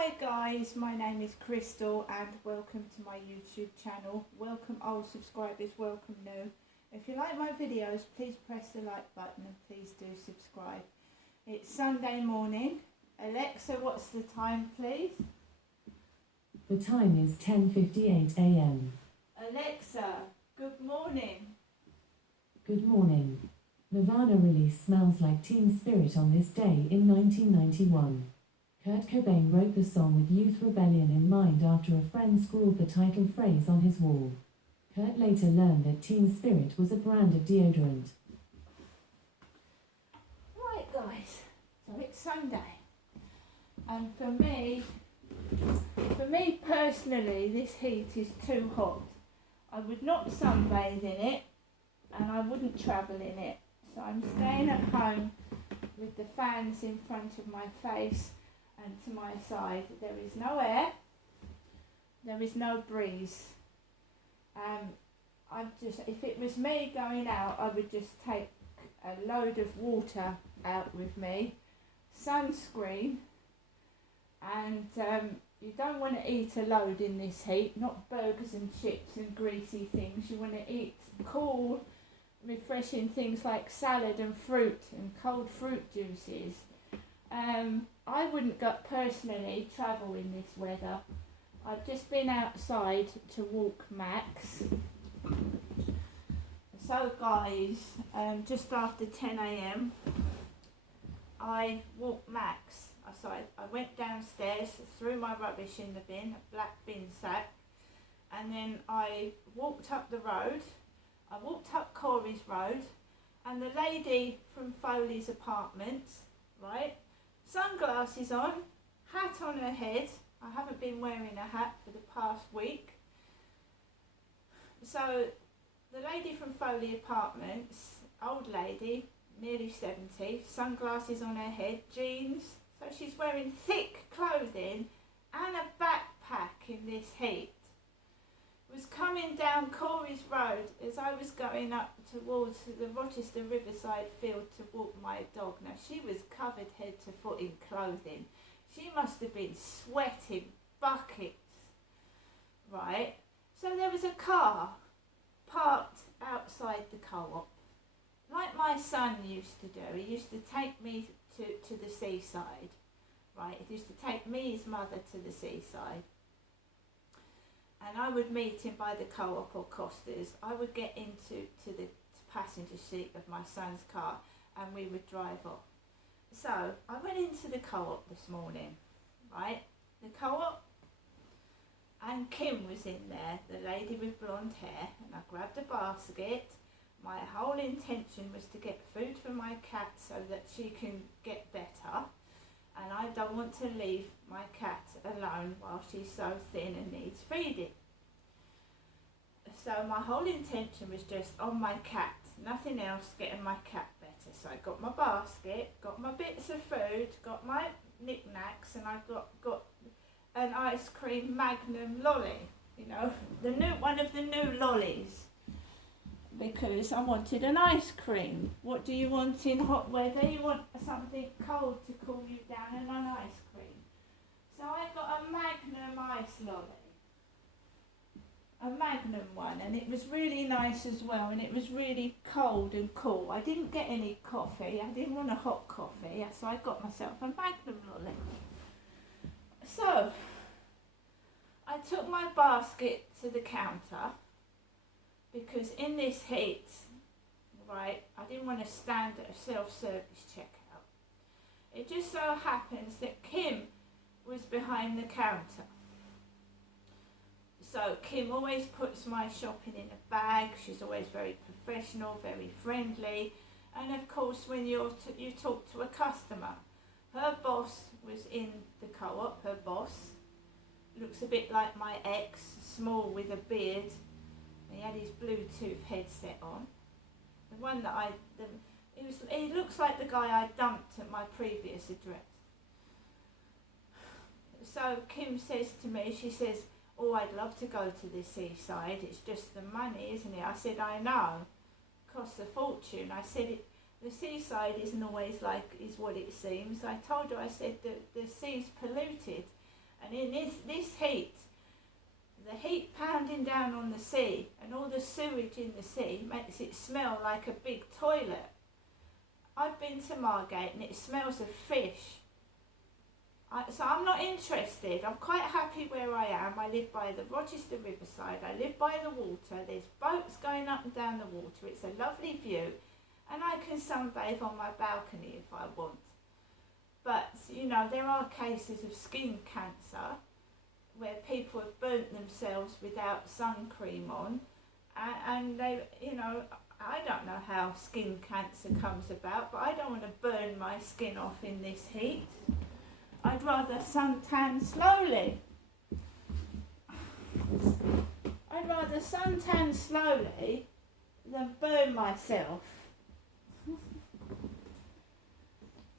Hi guys, my name is Crystal and welcome to my YouTube channel. Welcome old subscribers, welcome new. If you like my videos, please press the like button and please do subscribe. It's Sunday morning. Alexa, what's the time please? The time is 10:58 a.m. Alexa, good morning. Good morning. Nirvana release Smells Like Teen Spirit on this day in 1991. Kurt Cobain wrote the song with Youth Rebellion in mind after a friend scrawled the title phrase on his wall. Kurt later learned that Teen Spirit was a brand of deodorant. Right guys, so it's Sunday. And for me personally, this heat is too hot. I would not sunbathe in it and I wouldn't travel in it. So I'm staying at home with the fans in front of my face and to my side. There is no air, there is no breeze. If it was me going out, I would just take a load of water out with me, sunscreen, and you don't want to eat a load in this heat, not burgers and chips and greasy things. You want to eat cool, refreshing things like salad and fruit and cold fruit juices. I wouldn't personally travel in this weather. I've just been outside to walk Max. So guys, just after 10 a.m. I walked Max. I went downstairs, threw my rubbish in the bin, a black bin sack, and then I walked up the road. I walked up Corey's road, and the lady from Foley's apartments, right, sunglasses on, hat on her head. I haven't been wearing a hat for the past week. So the lady from Foley Apartments, old lady, nearly 70, sunglasses on her head, jeans. So she's wearing thick clothing and a backpack in this heat. Was coming down Corey's Road as I was going up towards the Rochester Riverside field to walk my dog. Now she was covered head to foot in clothing. She must have been sweating buckets, right? So there was a car parked outside the co-op, like my son used to do. He used to take me to the seaside, right? He used to take me, his mother, to the seaside. And I would meet him by the co-op or Costa's. I would get into the passenger seat of my son's car and we would drive off. So I went into the co-op this morning, right? The co-op, and Kim was in there, the lady with blonde hair, and I grabbed a basket. My whole intention was to get food for my cat so that she can get better. And I don't want to leave my cat alone while she's so thin and needs feeding. So my whole intention was just on my cat, nothing else, getting my cat better. So I got my basket, got my bits of food, got my knickknacks, and I got an ice cream Magnum lolly, you know, one of the new lollies, because I wanted an ice cream. What do you want in hot weather? You want something cold to cool you down, and an ice cream. So I got a Magnum ice lolly, a Magnum one, and it was really nice as well, and it was really cold and cool. I didn't get any coffee. I didn't want a hot coffee, so I got myself a Magnum lolly. So I took my basket to the counter, because in this heat, right, I didn't want to stand at a self-service checkout. It just so happens that Kim was behind the counter. So Kim always puts my shopping in a bag. She's always very professional, very friendly. And of course, when you talk to a customer, her boss was in the co-op. Her boss looks a bit like my ex, small with a beard. He had his Bluetooth headset on. The one that he looks like the guy I dumped at my previous address. So Kim says to me, she says, "Oh, I'd love to go to the seaside. It's just the money, isn't it?" I said, "I know. Costs a fortune." I said, the seaside isn't always is what it seems. I told her, I said, the sea's polluted. And in this heat, the heat pounding down on the sea and all the sewage in the sea makes it smell like a big toilet. I've been to Margate and it smells of fish. So I'm not interested. I'm quite happy where I am. I live by the Rochester Riverside. I live by the water. There's boats going up and down the water. It's a lovely view. And I can sunbathe on my balcony if I want. But, you know, there are cases of skin cancer where people have burnt themselves without sun cream on. And they, you know, I don't know how skin cancer comes about, but I don't want to burn my skin off in this heat. I'd rather suntan slowly. I'd rather suntan slowly than burn myself.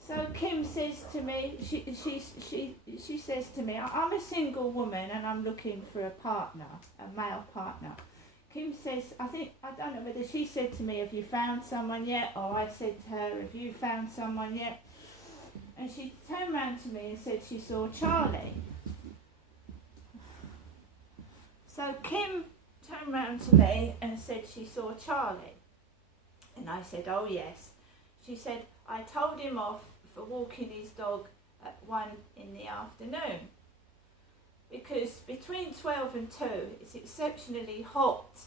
So Kim says to me, she says to me, I'm a single woman and I'm looking for a partner, a male partner. Kim says, I don't know whether she said to me, have you found someone yet? Or I said to her, have you found someone yet? And she turned round to me and said she saw Charlie. So Kim turned round to me and said she saw Charlie. And I said, oh yes. She said, I told him off for walking his dog at 1 in the afternoon. Because between 12 and 2 it's exceptionally hot.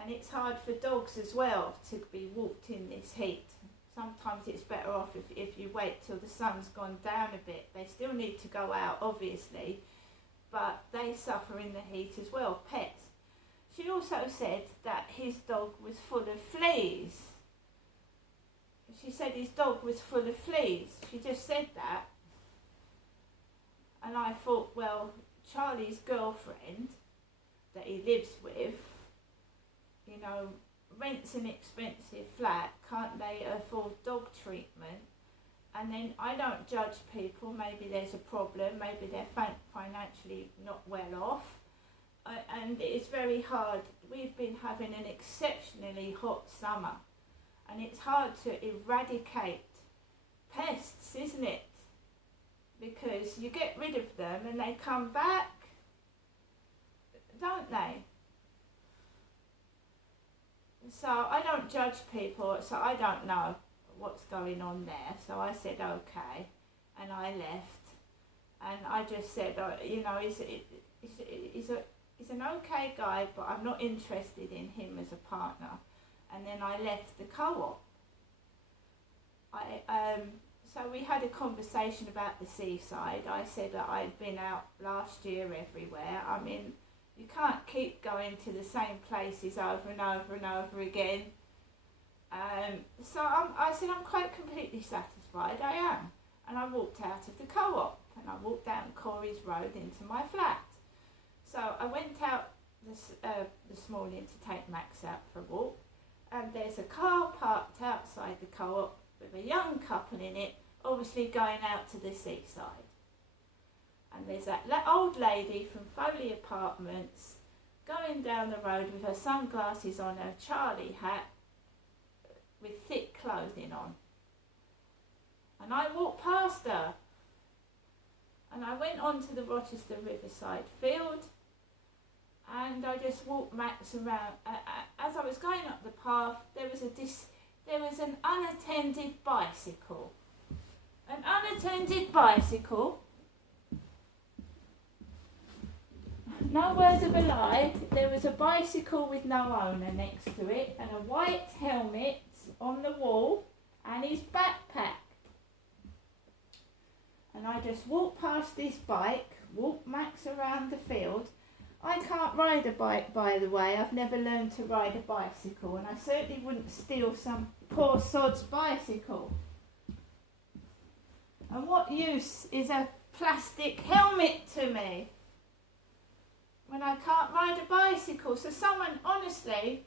And it's hard for dogs as well to be walked in this heat. Sometimes it's better off if you wait till the sun's gone down a bit. They still need to go out, obviously, but they suffer in the heat as well, pets. She also said that his dog was full of fleas. She said his dog was full of fleas. She just said that. And I thought, well, Charlie's girlfriend that he lives with, you know, rents an expensive flat, can't they afford dog treatment? And then I don't judge people, maybe there's a problem, maybe they're financially not well off, and it's very hard. We've been having an exceptionally hot summer, and it's hard to eradicate pests, isn't it? Because you get rid of them and they come back, don't they? So I don't judge people, so I don't know what's going on there. So I said okay, and I left, and I just said, you know, he's an okay guy, but I'm not interested in him as a partner. And then I left the co-op. So we had a conversation about the seaside. I said that I'd been out last year everywhere. I mean, you can't keep going to the same places over and over and over again. So I said I'm quite completely satisfied, I am. And I walked out of the co-op and I walked down Corey's Road into my flat. So I went out this morning to take Max out for a walk, and there's a car parked outside the co-op with a young couple in it, obviously going out to the seaside. And there's that old lady from Foley Apartments going down the road with her sunglasses on, her Charlie hat, with thick clothing on. And I walked past her. And I went on to the Rochester Riverside field, and I just walked Max around. As I was going up the path, there was an unattended bicycle. An unattended bicycle. No word of a lie, there was a bicycle with no owner next to it, and a white helmet on the wall, and his backpack. And I just walked past this bike, walked Max around the field. I can't ride a bike, by the way. I've never learned to ride a bicycle, and I certainly wouldn't steal some poor sod's bicycle. And what use is a plastic helmet to me when I can't ride a bicycle? So someone, honestly,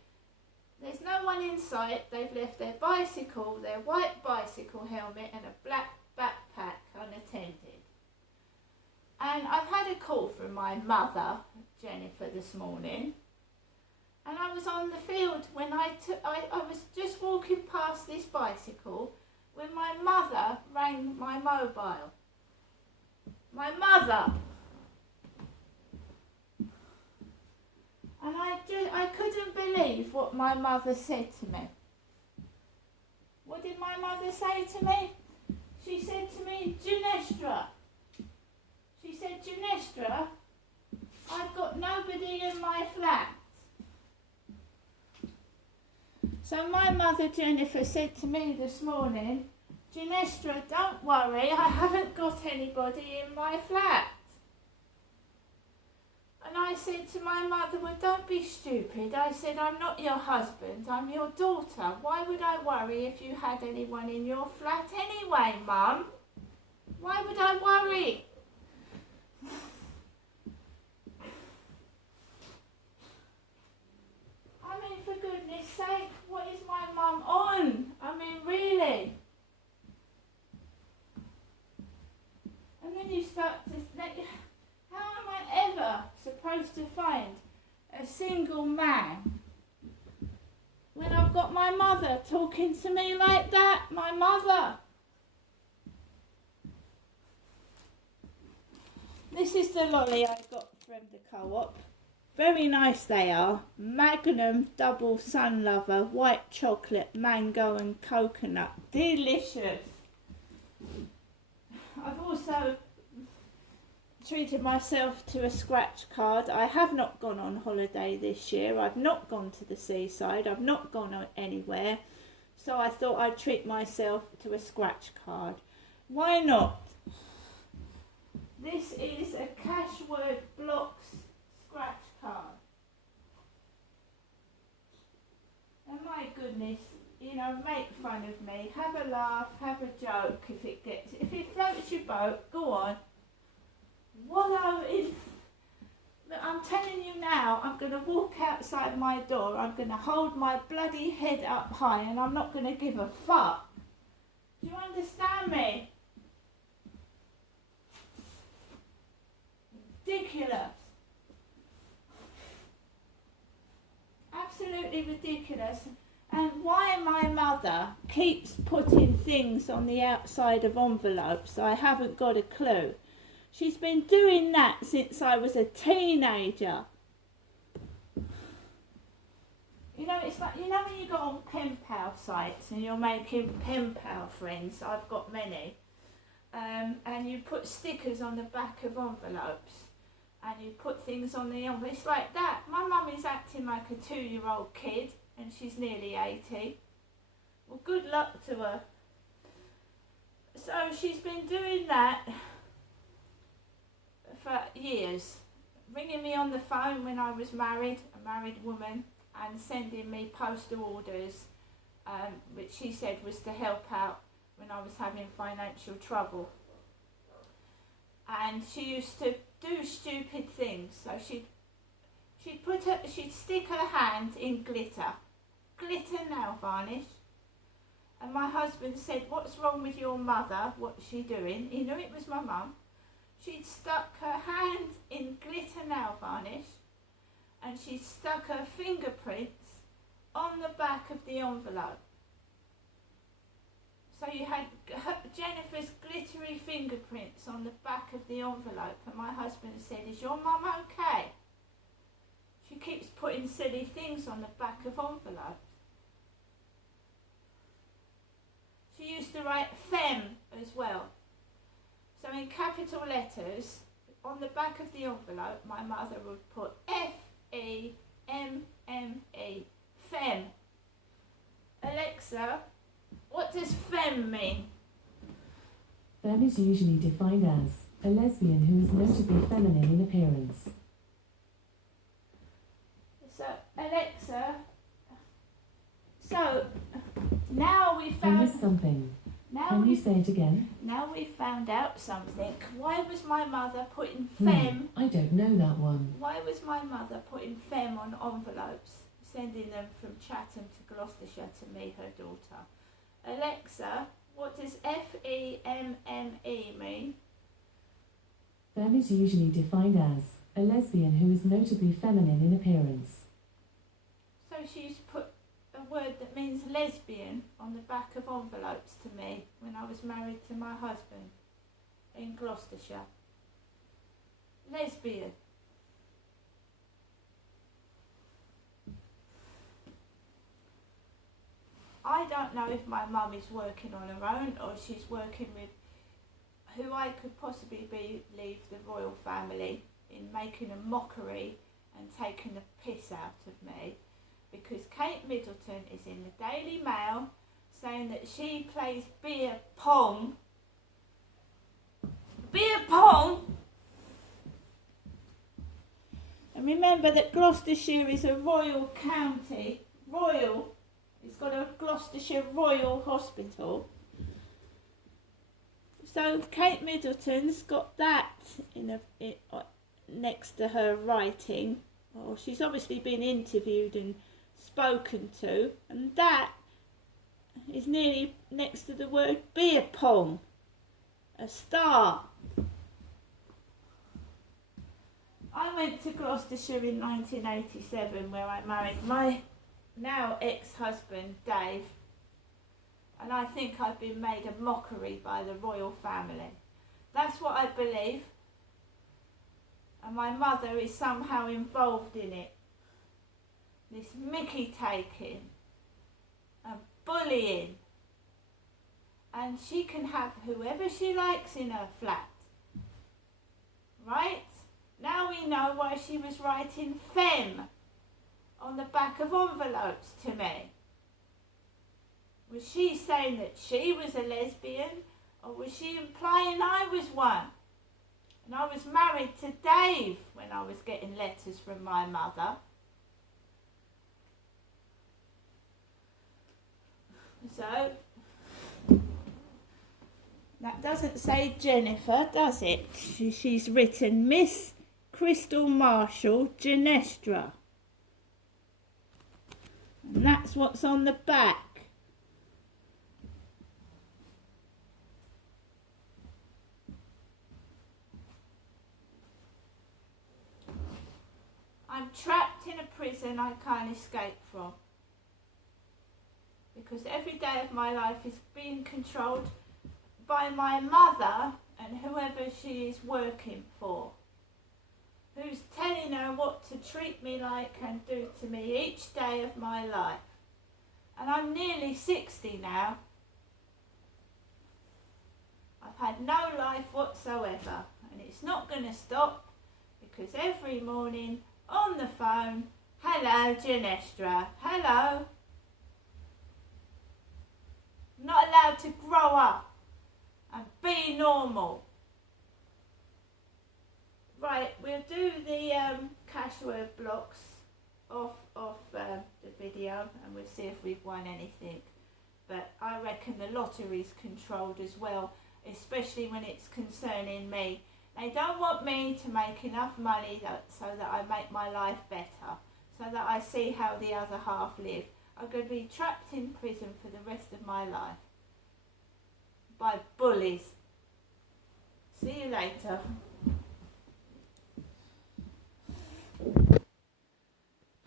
there's no one in sight. They've left their bicycle, their white bicycle helmet and a black backpack unattended. And I've had a call from my mother, Jennifer, this morning. And I was on the field when I was just walking past this bicycle when my mother rang my mobile. My mother! And I couldn't believe what my mother said to me. What did my mother say to me? She said to me, Ginestra. She said, Ginestra, I've got nobody in my flat. So my mother Jennifer said to me this morning, Ginestra, don't worry, I haven't got anybody in my flat. And I said to my mother, well, don't be stupid. I said, I'm not your husband, I'm your daughter. Why would I worry if you had anyone in your flat anyway, Mum? Why would I worry? I mean, for goodness sake, what is my mum on? I mean, really? And then you start to think, how am I ever supposed to find a single man when I've got my mother talking to me like that? My mother. This is the lolly I got from the co-op. Very nice they are. Magnum Double Sun Lover, white chocolate, mango and coconut. Delicious. I've also treated myself to a scratch card. I have not gone on holiday this year. I've not gone to the seaside. I've not gone anywhere. So I thought I'd treat myself to a scratch card. Why not? This is a Cashword Blocks scratch card. And my goodness, you know, make fun of me. Have a laugh, have a joke if it floats your boat, go on. Wallow in. Look, I'm telling you now, I'm going to walk outside my door, I'm going to hold my bloody head up high and I'm not going to give a fuck. Do you understand me? Ridiculous. Absolutely ridiculous. And why my mother keeps putting things on the outside of envelopes, I haven't got a clue. She's been doing that since I was a teenager. You know, it's like, you know when you go on pen pal sites and you're making pen pal friends, I've got many, and you put stickers on the back of envelopes and you put things on the envelope. It's like that. My mum is acting like a 2-year-old kid and she's nearly 80. Well, good luck to her. So she's been doing that for years, ringing me on the phone when I was married, a married woman, and sending me postal orders, which she said was to help out when I was having financial trouble. And she used to do stupid things. So she'd stick her hand in glitter nail varnish. And my husband said, "What's wrong with your mother? What's she doing?" He knew it was my mum. She'd stuck her hand in glitter nail varnish and she'd stuck her fingerprints on the back of the envelope. So you had Jennifer's glittery fingerprints on the back of the envelope, and my husband said, "Is your mum okay? She keeps putting silly things on the back of envelopes." She used to write Femme as well. So in capital letters, on the back of the envelope, my mother would put F-E-M-M-E, Femme. Alexa, what does femme mean? Femme is usually defined as a lesbian who is notably feminine in appearance. So, Alexa, so now we I found... missed something. Can you say it again? Now we found out something. Why was my mother putting femme... I don't know that one. Why was my mother putting femme on envelopes, sending them from Chatham to Gloucestershire to me, her daughter? Alexa, what does F-E-M-M-E mean? Femme is usually defined as a lesbian who is notably feminine in appearance. So she's put a word that means lesbian on the back of envelopes to me when I was married to my husband in Gloucestershire. Lesbian. I don't know if my mum is working on her own or she's working with who I could possibly believe the royal family in making a mockery and taking the piss out of me, because Kate Middleton is in the Daily Mail saying that she plays beer pong. Beer pong? And remember that Gloucestershire is a royal county. Royal. It's got a Gloucestershire Royal Hospital. So Kate Middleton's got that next to her writing. Or she's obviously been interviewed and spoken to, and that is nearly next to the word beer pong. A star. I went to Gloucestershire in 1987 where I married my now ex-husband Dave, and I think I've been made a mockery by the royal family. That's what I believe, and my mother is somehow involved in it. This mickey taking and bullying, and she can have whoever she likes in her flat, right? Now we know why she was writing femme on the back of envelopes to me. Was she saying that she was a lesbian, or was she implying I was one? And I was married to Dave when I was getting letters from my mother. So, that doesn't say Jennifer, does it? She's written Miss Crystal Marshall Genestra. And that's what's on the back. I'm trapped in a prison I can't escape from, because every day of my life is being controlled by my mother and whoever she is working for, who's telling her what to treat me like and do to me each day of my life. And I'm nearly 60 now. I've had no life whatsoever, and it's not going to stop, because every morning on the phone, hello Genestra, hello. I'm not allowed to grow up and be normal. Right, we'll do the cash word blocks off the video, and we'll see if we've won anything. But I reckon the lottery's controlled as well, especially when it's concerning me. They don't want me to make enough money so that I make my life better, so that I see how the other half live. I'm going to be trapped in prison for the rest of my life by bullies. See you later.